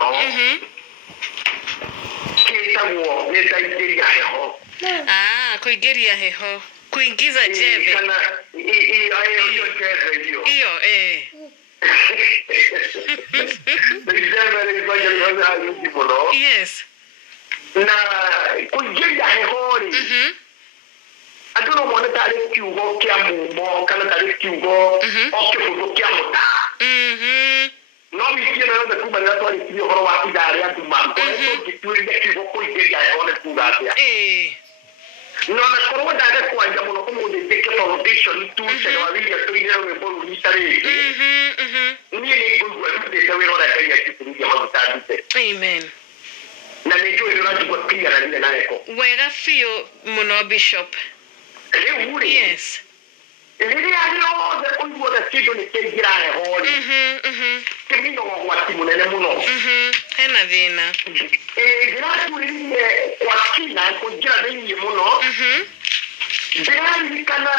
muno kitagwo nĩndaingĩria heho kuingiria heho kuingiza jeve kana iyo jeve iyo yes na kuingiria heho ri andũ no mone tarĩ kiugo kĩa mumo kana tarĩ kiugo okĩhũthũ kĩa mũta no wiki no yothe kuma rĩrĩa twarĩkirie ũhoro wa ithaa rĩa nduma ngoretwo ngĩtuĩria kiugo kũingĩria heho nĩ kuuga atĩa no na korwo ndaga kwanja mũno ũmũthĩ njĩke foundation tuce wa wiria tũine rwĩmbo rũu rita rĩngĩ niĩ nĩ ngũigua ndutĩte wĩra ũrĩa Ngai angĩtũrithia maguta ndute amen na nĩ njũĩ ũranjigua kĩigananire na eko wega biũ mũno bishop rĩu rĩ yes rĩrĩa rĩothe ũiguaga kĩndũ nĩ kĩaingĩra heho rĩ kĩmĩnoga ũgwati mũnene mũno hena thĩna ndĩratuĩrire kwa kina kũingĩra thĩiniĩ mũno ndĩraririkana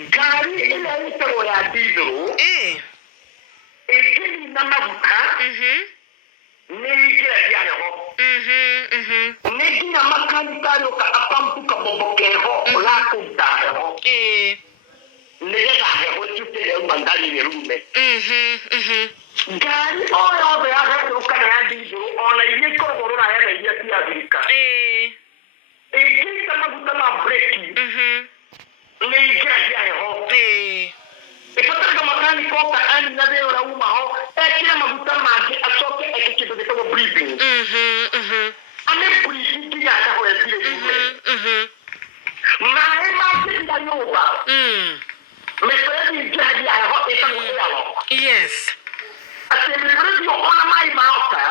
ngari ĩrĩa ĩtagwo ya ndithũrũ ĩngĩnina maguta nĩ ĩingĩragia heho nĩ nginya makanika arĩũka apampu kabombo keho ga kũruta heho nĩgetha heho ĩtuĩke yauma ngari-inĩ rume ngari o yothe ya betũrũ kana ya ndithũrũ ona iria ikoragwo rũraya na iria cia thirika ĩngĩita maguta ma breki nĩ ingĩragia heho ĩbataraga makanika oka anina thĩna ũrĩa uma ho ekĩre maguta mangĩ acoke eke kĩndũ gĩtagwo breathing ane breathing nginya heho ethire yume maĩ mangĩthira nyũmba mĩberethi ingĩragia heho ĩtagwo airlock yes atĩ mĩberethi ona maĩ maoka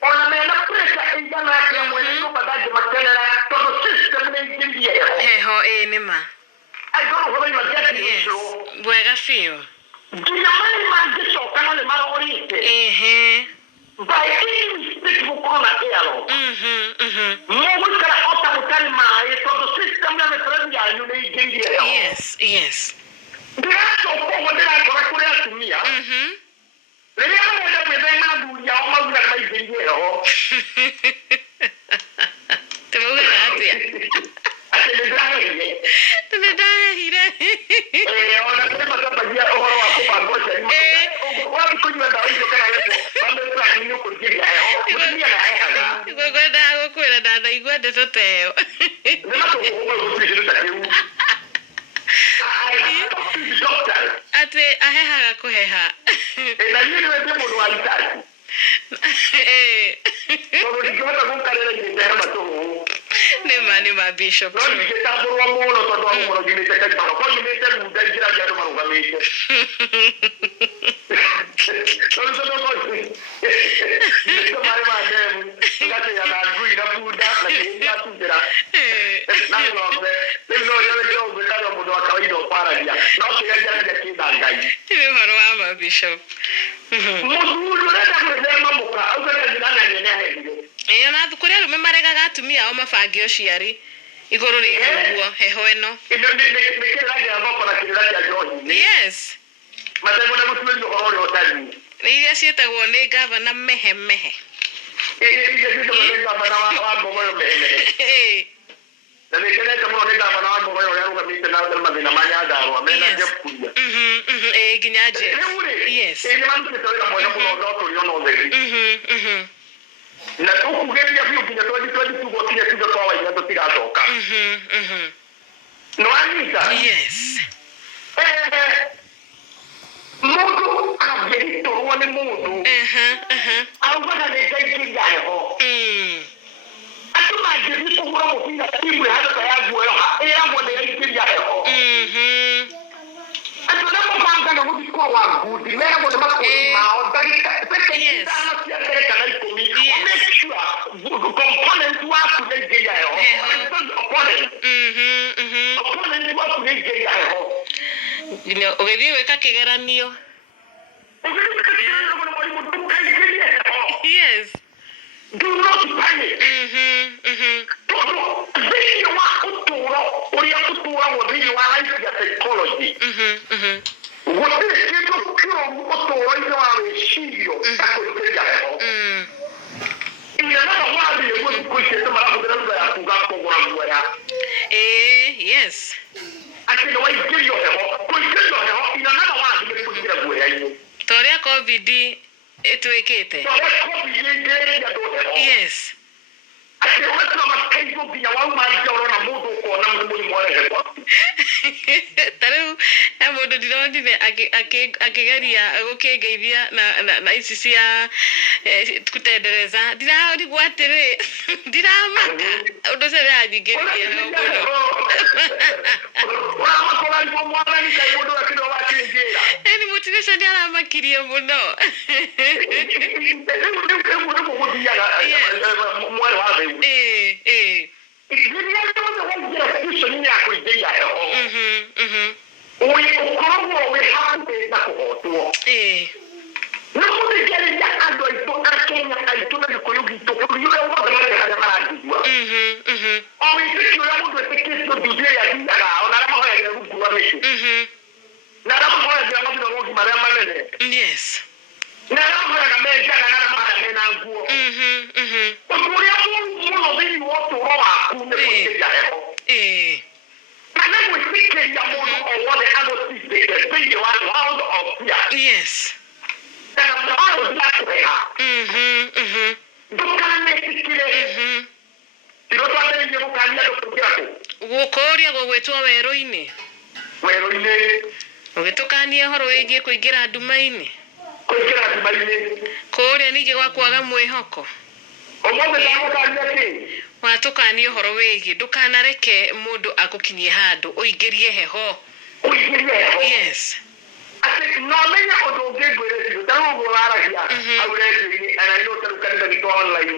ona mena pressure ĩigana atĩa mwene nyũmba ndangĩmakenera tondũ system nĩ ingĩrie heho nĩma I don't know whether you are getting it through. Wega biũ nginya maĩ mangĩcoka no nĩ marorĩte by any mistake gũkorwo na airlock mũgũikara ota mũtarĩ maĩ tondũ system ya mĩberethi yanyu nĩ ingĩrie heho yes ndĩracoka ũguo ndĩrakora kũrĩ atumia rĩrĩa arenda gwĩthema athuri ao maugaga maingĩrie heho tũmaugaga atĩa atĩ nĩndĩrahehire ona kũrĩ matambagia ũhoro wa kũbanga ũciari wathi kũnyua ndawa icio kana lepo wamĩũkũrakinĩ ũkũingĩria heho mũtumia nĩahehaga ngwendaga gũkwĩra ndanaigua ndeto ta ĩyo nĩ matũgũgũgũgũ gũtirĩ kĩndũ ta kĩu atĩ ahehaga kũheha na niĩ nĩwe ndĩ mũndũ wa ritati tondũ ndingĩhota gũkarĩra ihinda matũgũgũ nĩma bishop no ndingĩtambũrwo mũno tondũ wa gũkorwo njumĩte kaimaro ko njumĩte runda ingĩragia andũ marũgamĩte tondũ maĩ ma ndemu ũgatĩya na ngui na bunda na kĩngatundĩra na ng'ombe rĩu no rĩo ndĩrũmbĩkaga mũndũ wa kawaida ũkwaragia no kĩrĩa njaragia kĩna Ngai nĩ ũhoro wa ma bishop mũthuri ũrenda gwĩthema mũka augaga nĩranania nĩahehire ona kũrĩ arũme maregaga atumia ao mabange ũciari igũrũ rĩgiĩ ũguo heho ĩno nĩ kĩrĩra gĩa thoko na kĩrĩra kĩa njohi yes mategũna gũtuĩria ũhoro ũrĩa ũtariĩ nĩ iria ciĩtagwo nĩ ngavana mehemehe iria ciĩtagwo nĩ ngavana wa Mbogoyo mehemehe na nĩngenete mũno nĩ ngavana wa Mbogoyo ũrĩa arũgamĩte na mathĩna ma Nyandarũa mena Jefuria nginya je rĩu rĩ yes nĩ marutĩte wĩra mwega mũno na ũtũũri ona ũtheri na tũkugĩria biũ nginya 2022 gũkinya tuge kwa Waina tũtigacoka nĩwanyita yes mũndũ angĩritũrwo nĩ mũndũ augaga nĩ ngaingĩria heho andũ mangĩthiĩ kũgũra mũbira timu ĩhana ta ya guoyoha ĩragwo nĩ yaingĩria heho andũ arĩa mabangana gũthiĩ kwa Wangudi meragwo nĩ makũri mao ndagĩka ithano cia mbere kana ikũmi make sure component waku nĩ ingĩria heho opponent waku nĩ ingĩria heho ũgĩthiĩ gwĩka kĩgeranio yes do not panic tondũ thĩinĩ wa ũtũũro ũrĩa ũtũũragwo thĩinĩ wa life ya psychology gũtirĩ kĩndũ kĩũru ũtũũro-inĩ wa wĩcirio ta kũingĩria heho waingĩrio heho kũingĩrio heho ina nana wathi nĩ kũingĩra guoya-inĩ toria covid ĩtwĩkĩte toria covid ĩingĩrĩria andũ heho yes atĩ ũgatũma makaigwo nginya wauma njoro na mũndũ ũkona mũrimũ ũrehetwo ta rĩu he mũndũ ndironire akĩgeria gũkĩngeithia na ici cia gũtendereza ndirarigwo atĩrĩ ndiramaka ũndũ ũcio nĩranyingĩrĩrie mũno ũramakoragwo mwathani kaĩ mũndũ akĩrwo wakĩingĩra ĩni motivation nĩaramakirie mũno rĩu gũgũthiaga mwarĩ wa thĩu rĩrĩa rĩothe waingĩra solution-inĩ ya kũingĩria heho ũkoragwo wĩ hakuhĩ na kũhotwo nĩ gũthikĩrĩria andũ aitũ a Kenya aitũ na gĩkũyũ gitũ bũrũri ũrĩa wothe marĩa harĩa marangigua o wĩtĩkio ũrĩa mũndũ etĩkĩtio nduthi ĩrĩa athiaga ona arĩa mahoyagĩra rungu rwa mĩtĩ na arĩa mahoyagĩra mathinagogi marĩa manene na arĩa mahoyaga menjaga na arĩa mahoyaga mena nguo ũndũ ũrĩa mũno thĩinĩ wa ũtũũro waku nĩ kũingĩria heho na nĩ gwĩtĩkĩria mũndũ o wothe agũtindĩte thĩinĩ wa world of fear na world ya kũheha ndũkanetĩkĩre tiro twambĩrĩirie gũkania andũ kũingĩra kũ gũkũũria gũgwĩtwo werũ-inĩ ũgĩtũkania ũhoro wĩgiĩ kũingĩra nduma-inĩ kũũrĩa ningĩ gwa kwaga mwĩhoko watũkania ũhoro wĩgiĩ ndũkanareke mũndũ agũkinyie handũ ũingĩrie heho yes atĩ nomenya ũndũ ũngĩ ngwĩrĩcio ta rĩu ũguo waragia hau redio-inĩ ana ino ta rĩu kanitha gitũ online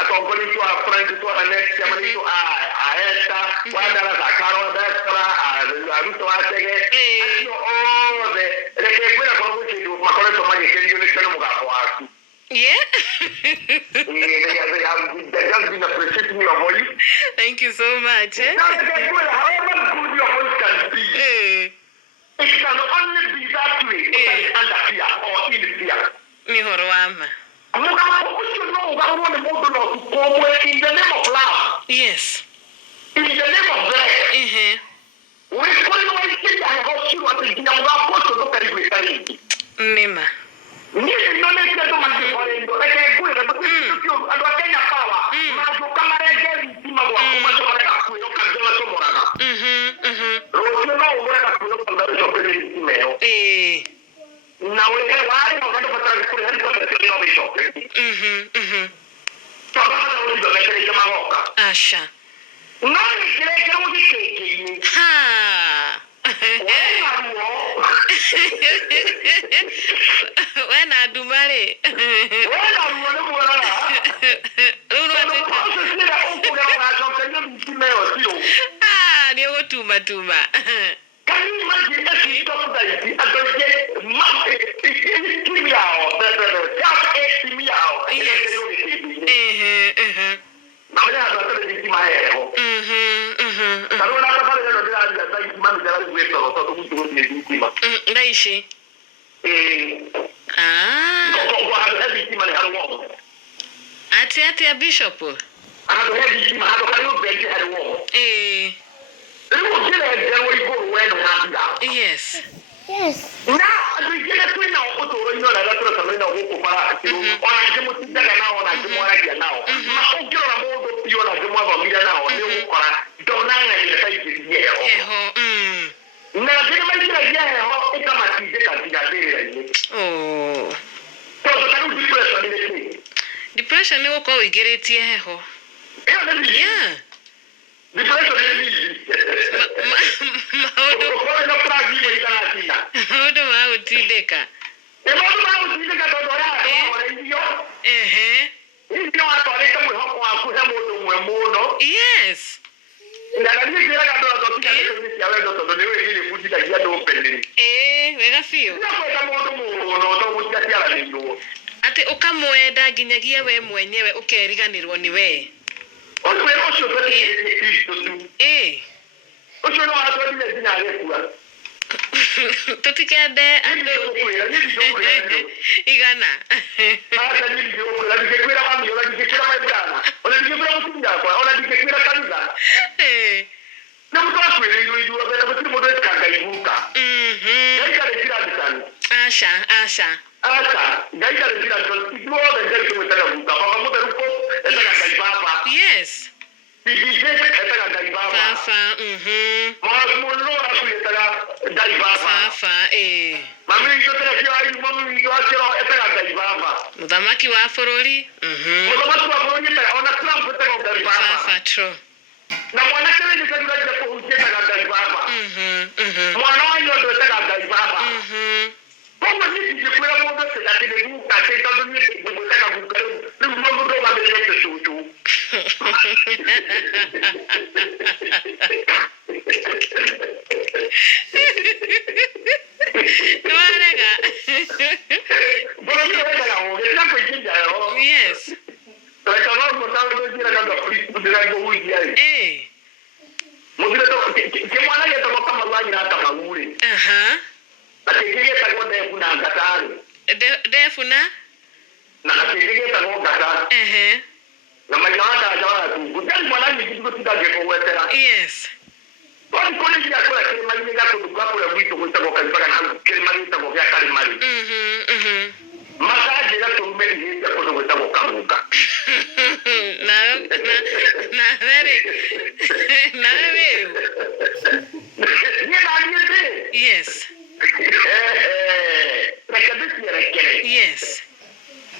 atongoria aitũ a Frank aitũ a Next ciama aitũ a Esther Wandara a Carol Destra Ruto wa Chege acio othe reke ngwĩra korwo gwĩ kĩndũ makoretwo magĩkenio nĩ kĩo nĩ mũgambo waku they have been appreciating your voice. Thank you so much. However good your voice can be, it can only be that way under fear or in fear. Ni horo wama. Mugambo ucio no ugarwo nĩ mũndũ no tukomwe in the name of love. Yes. In the name of grace. Wĩkũrĩ waingĩria heho ciu atĩ nginya mũgambo ũcio ndũkarigwĩka rĩngĩ. Nĩma. Niĩ nyonete andũ makĩhorendo reke ngwĩre andũ a Kenya Power macoka marenge thitima gwaku macokarega kwĩroka njo macomoraga rũciũ no ũgũre gakwĩroka ngacokereria thitima ĩyo na ũrĩhe warĩ no ndũbatara kũrĩha thitima no wĩcokerie tondũ hata ũthitherekereire magoka aca no nĩkĩrekera gũthikĩngĩ-inĩ wena nduma rĩ wena ruo nĩ muonaga rĩu nĩ ũgũtumatuma Can you imagine if you talk like this and don't get team yao, the self-esteem yao? Na wale hata ndio team yao. Sasa na safari ndio ndio team ndio ndio wetu sasa mtu ndio team. Ndaishi. Kwa hata hivi team ni haro. Ati ya bishop. Hado hivi team hado karibu bendi haro. Yes. Na ndigene twina utoro ino na gatoro samena gukubara atiru ona ngimutindaga nao ona ngimwaragia nao makungirora mundu pio na ngimwathomithia nao ni gukora ndonanga ni taigithie heho na ngire maikiragia heho ikamatindika nginya ndĩrĩra-inĩ tondũ ta rĩu depression nĩ gũkorwo ũingĩrĩtie heho maũndũ ma gũtindĩka yes wega biũ atĩ ũkamwenda nginyagia we mwenyewe ũkeriganĩrwo nĩ we tutikende andũ igana Na mtu akwere idu abera kuti mudo kangaibuka. Gaita rekira bisani. Asha. Gaita rekira don idu abera kuti mudo kangaibuka. Papa mudo ruko etaka kaibaba. Yes. Bibije etaka kaibaba. Fafa. Mas mulo etaka kaibaba. Fafa. Mami itotera kio ai mami itotera etaka kaibaba. Muthamaki wa bururi. Muthamaki wa bururi etaka ona Trump etaka kaibaba. Fafa true. Na mwana kile nikagira japo etaka kaibaba. Mwana wanyo ndo etaka kaibaba. Como ni siquiera mundo se da tiene nunca se está durmiendo como está con no mundo va a ver este suyo. No arega. Bueno, mira la hora, ya pues ya. Yes. Pero estamos contando que era cuando de la goya. Mudira to que mwana ya tomo kama wani hata mauri. Ategege tago defuna gatari. Defuna? Na ategege tago gatari. Na majawata ajawata tu. Kujali mwana ni kitu kitaje kwa wetera. Yes. Kwani kole ya kwa kile mali ngato dukwa kwa vitu kwa sababu kalipaka na kile mali tago ya kali mali. Makaje ya to mbele hizi kwa sababu tago kamuka. Na very. Yes. Yes.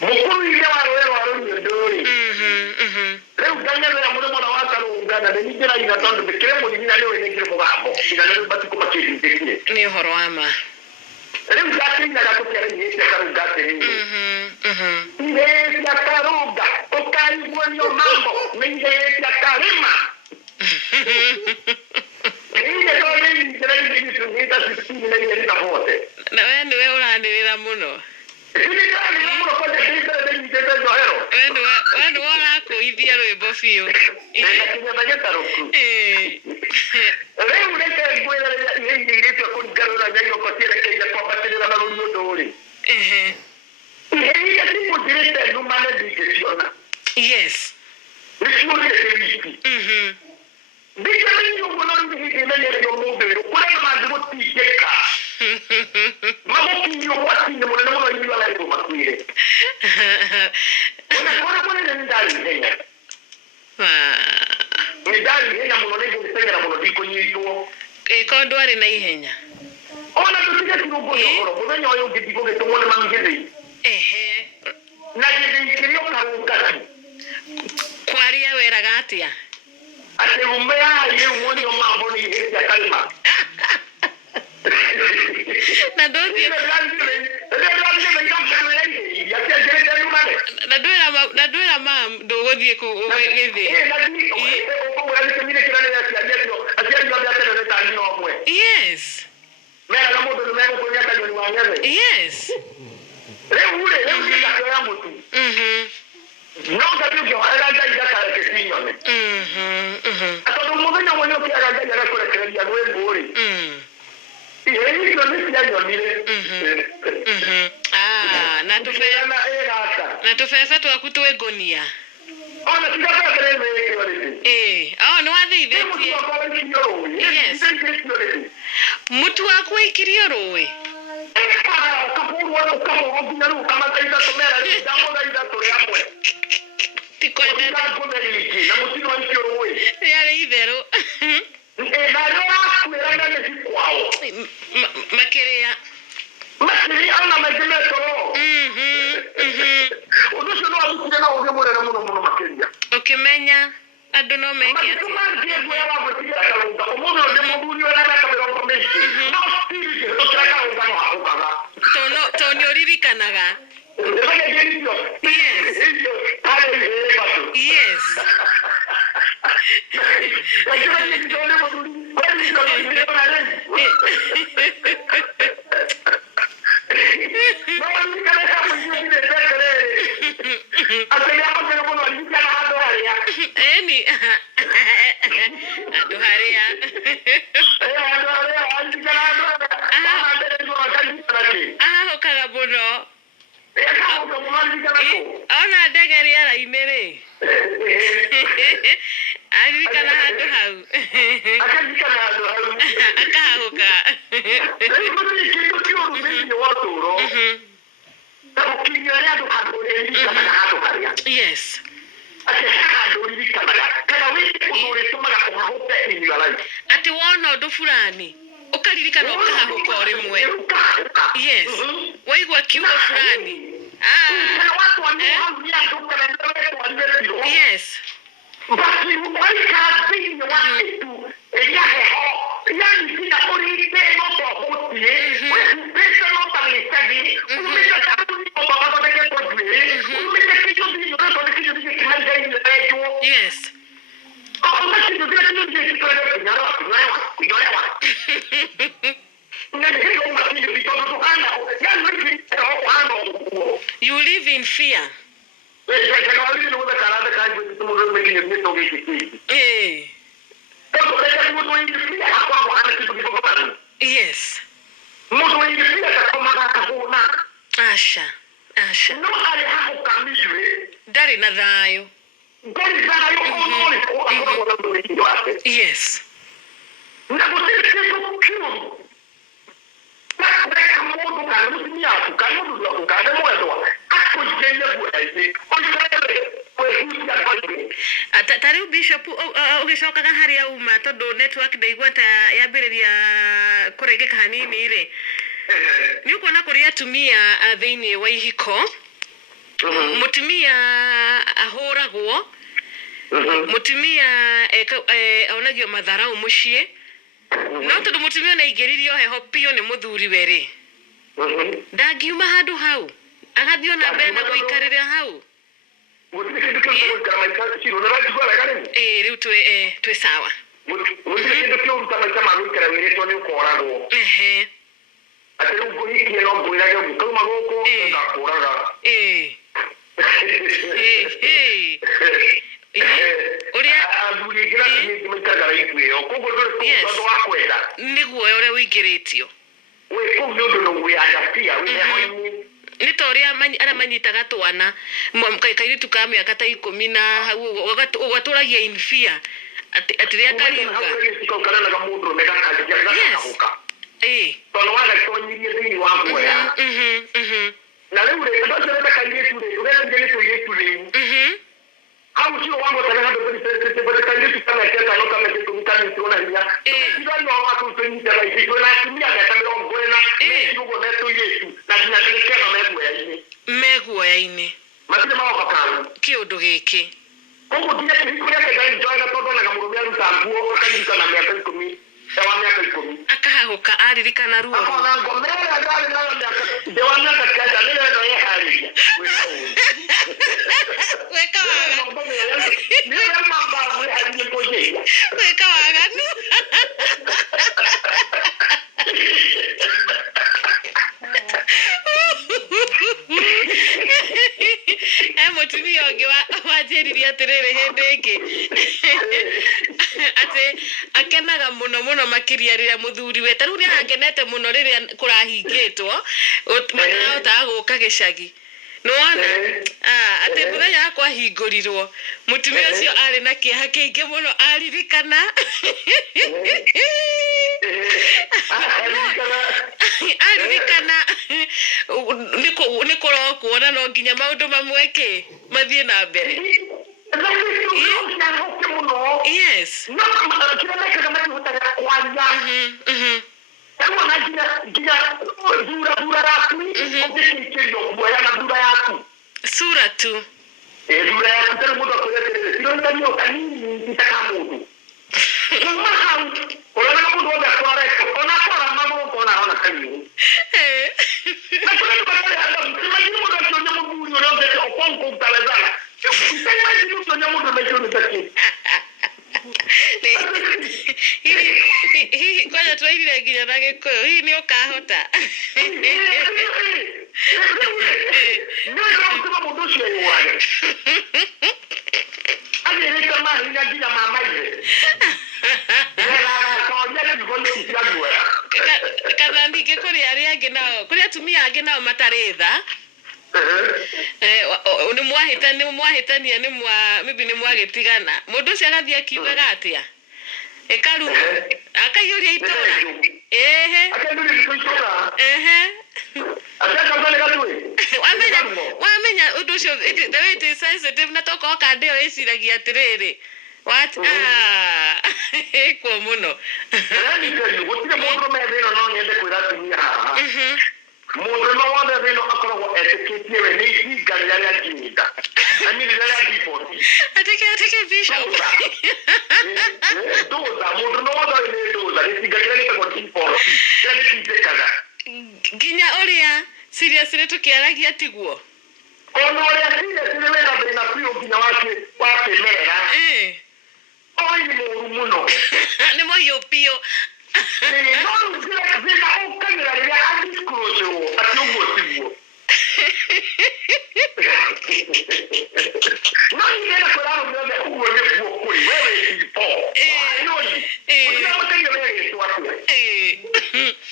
Mukuru ile waro ndori. Leo ganya na mudo na waka ungana ni ngira ina tondo bekere mo ni leo ni ngira mo babo. Ina leo bati kuma kidi ndekine. Ni horwama. Leo gati na gato kere ni ya karu gati ni. Ni ya karuga. Okari bwenyo mambo. Ni ya karima. Na wewe urandirira muno. Wewe wala kuithia rwimbo biu. Yes. Ko ndwari na ihenya. Ona tutige kirugo yoro, muthenya uyu ngithigo gitumone mangithei. Na githikirio karungati. Kwaria weraga atia? Ate umea ile mwoni o mambo ni hiti ya kalima. Na dothi. Na ndwira mam nduguthie ku githi. Yes. Yes. Nonga bibyo aranda idakara kesinyone. Atodo muganya wonyo ki aranda yara kore kere ya ngori. Yeye ni nisi ya nyonire. Na tufefe twaku twegonia. Ona tidaka kere meke wale. No athithetie. Yes. Mutu waku ikirio ruwi. Kapuru wana kapo nyaru kama kaida somera ni jambo kaida tore amwe. Tikwenda na mutino wa ikio ruwi. Yale itheru. Na roa kueranda nesi kwao. Makiria. Makiria ana majime toro. Udusho no abukire na oge mure na muno makiria. Ukimenya andu no meke ati. Ndiye gwa mutira kalunga. Omuno de muburi wala na kamera komezi. No spirit to traka ungano hakukaga. Toni oririkanaga. Yes. Yes. Aduharia. Hokaga muno. Ona ndege rĩera-inĩ rĩ. aririkana handũ hau akaririkana handũ hau akahagũka rĩu gũtirĩ kĩndũ kĩũru thĩinĩ wa ũtũũro ta gũkinyia arĩa andũ handũ ũrĩririkanaga handũ harĩa yes atĩ handũ ũririkanaga kana wĩke ũndũ ũrĩtũmaga ũhahũke in your life atĩ wona ũndũ fulani ũkaririkana ũkahahũka o rĩmwe yes waigua kiugo fulani yes basi waika thĩinĩ wa itu rĩa heho yani nginya ũrĩte no twahutie wĩhumbĩte no ta gĩcagi umĩte kaũnĩko mathondeketwo njuĩrĩ umĩte kĩnyũthi ũrĩtwo nĩ kĩnyũthi gĩkĩmaigaine enjwo yes you live in fear yes asha ndarĩ na thayũ yes ta rĩu bishop ũgĩcokaga harĩa uma tondũ network ndaigua ta yambĩrĩria kũrengeka hanini rĩ nĩ ũkuona kũrĩ atumia thĩinĩ wa ihiko mutumia ahũragwo mutumia onagio matharau mũciĩ no tondũ mutumia naingĩririo heho piũ nĩ mũthuri we rĩ ndangiuma handũ hau agathiĩ na mbere na gũikarĩra hau rĩu twĩ sawa atĩ rĩu ngũhikie no ngwĩrage ũngĩkauma gũkũ ngakũraga athuri aingĩ na atumia aingĩ maikaraga raifu ĩyo koguo ndũrĩ kũu tondũ wa kwenda nĩguo ũrĩa wĩingĩrĩtio wĩ kũu nĩ ũndũ nĩwĩandapia wĩ heho-inĩ nĩ ta ũrĩa arĩa manyitaga twana kairĩtu ka mĩaka ta 10 na hau ũgatũragia in fear atĩ rĩrĩa kariuga karanaga mũndũrũme gakahũka tondũ wagatonyirie thĩinĩ wa guoya na rĩu rĩ andũ acio nĩta kairĩtu rĩ ũreciria nĩ tũirĩtu rĩu hau cio wangotana handũ bati kairĩtu ka mĩaka ĩtano ka mĩaka 10 kanyitwo na hinya tũkĩtigania wa watu tũnyitaga ici twĩna atumia mĩaka 40 meciria ũguo me tũirĩtu na nginya ndĩgĩkega me guoya-inĩ matirĩ mawabakanu kĩũndũ gĩkĩ koguo nginya kĩhiko gĩake ndaenjoyaga tondũ onaga mũrũme aruta nguo akaririkana mĩaka 10 wa mĩaka 10 akahahũka aririkana ruo akona ngomera ndarĩ nayo mĩaka wa mĩaka kenda nĩ wendo yeharĩria gwĩka waganu mũtumia ũngĩ wanjĩririe atĩrĩrĩ hĩndĩ ĩngĩ atĩ akenaga mũno makĩria rĩrĩa mũthuri we ta rĩu nĩarakenete mũno rĩrĩa kũrahingĩtwo manahotaga gũka gĩcagi nĩwona atĩ mũthenya wakwa hingũrirwo mũtumia ũcio arĩ na kĩeha kĩingĩ mũno aririkana nĩ kũrokuona no nginya maũndũ mamwe kĩ mathiĩ na mbere yes sura tu hihi kwaja twairire nginya na Gĩkũyũ hihi nĩ ũkahota kana ningĩ kũrĩ arĩa angĩ nao kũrĩ atumia angĩ nao matarĩ tha ni mwahitania ni mwa maybe ni mwagetigana mundu ucio agathie akiugaga atia ekaru akaiuria itora wamenya undu ucio the way it is sensitive na toko kandeo iciragia atiriri what kwa muno gutire mundu methino no nyende kwira tumia haha mundu no wanda thino akoragwo etĩkĩtie we nĩ ihinga rĩrĩa rĩanginyita amini rĩrĩa ndipo ateke bishop ndoza mundu no wanda nĩ ndoza ihinga kĩrĩa gĩtagwo ndipo kĩrĩa gĩtindĩkaga nginya ũrĩa seriously tukiaragia tiguo ona ũrĩa seriously wĩna thĩna biũ nginya wakĩmerera oi nĩ mũru mũno nĩ mũhiũ biũ no thĩna ũkagĩra rĩrĩa andisclosure atĩ ũguo tiguo no nĩgetha kwĩra arũme othe ũguo nĩguo kũrĩ we wĩ tipo yoi ũtiramũteithia we gĩtwo atĩa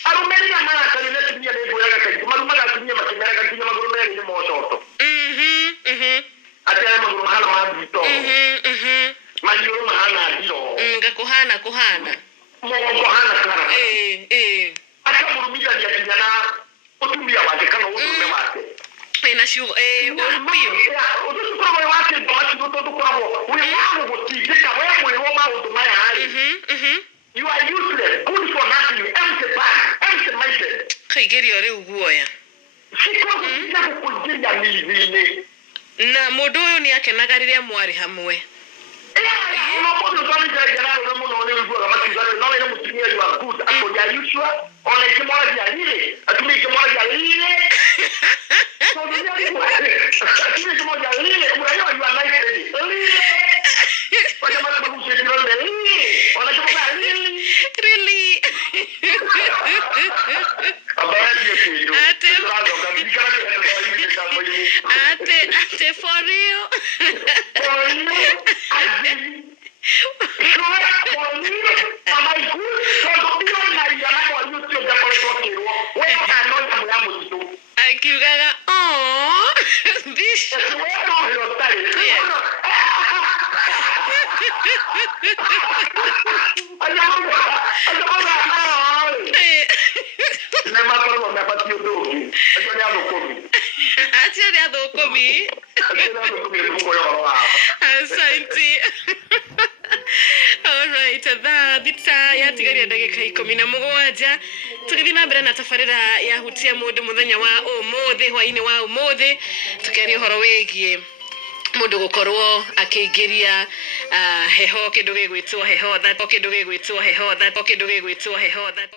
arũme rĩrĩa marakari nĩ atumia nĩ ngwĩraga kaingĩ marumaga atumia makĩmeraga nginya magũrũ merĩ nĩ mocoto atĩ arĩa magũrũ mahana ma mbito maniũrũ mahana ndiro kuhana mũgongo hana kara akamũrumithania nginya na ũtumia wake kana ũndũme wake ena ciugo ũrupio ũndũ ũcio ũkoragwo wĩ wa kĩndũ maciugo tondũ ũkoragwo wĩ wa gũgũtindĩka we mwĩrwo maũndũ maya harĩ you are useless good for nothing empty minded kaingĩrio rĩu guoya cikogũtiga gũkũingĩria mithiinĩ na mũndũ ũyũ nĩ akenaga rĩrĩa mwarĩ hamwe no mũndũ ũtwarĩte mũno nĩ ũiguaga makiuga atĩ no wĩna mũtumia you are good akoria yusua ona ingĩ moragia rĩrĩ atumia ingĩ moragia rĩrĩ atumia ingĩ moragia rĩrĩ unajua you are nice lady rĩrĩ wacha mara magusie kirone rĩrĩ ona ingĩ moragia really abaye kiyo ate for real akiugaga bishop Aciari athũkũmi asante alright thaa thita yatigaria ndagĩka 17 tũgĩthiĩ na mbere na tabarĩra ya hutia mũndũ mũthenya wa ũmũthĩ hwaĩ-inĩ wa ũmũthĩ tũkĩaria ũhoro wĩgiĩ mũndũ gũkorwo akĩingĩria heho kĩndũ gĩgwĩtwo heho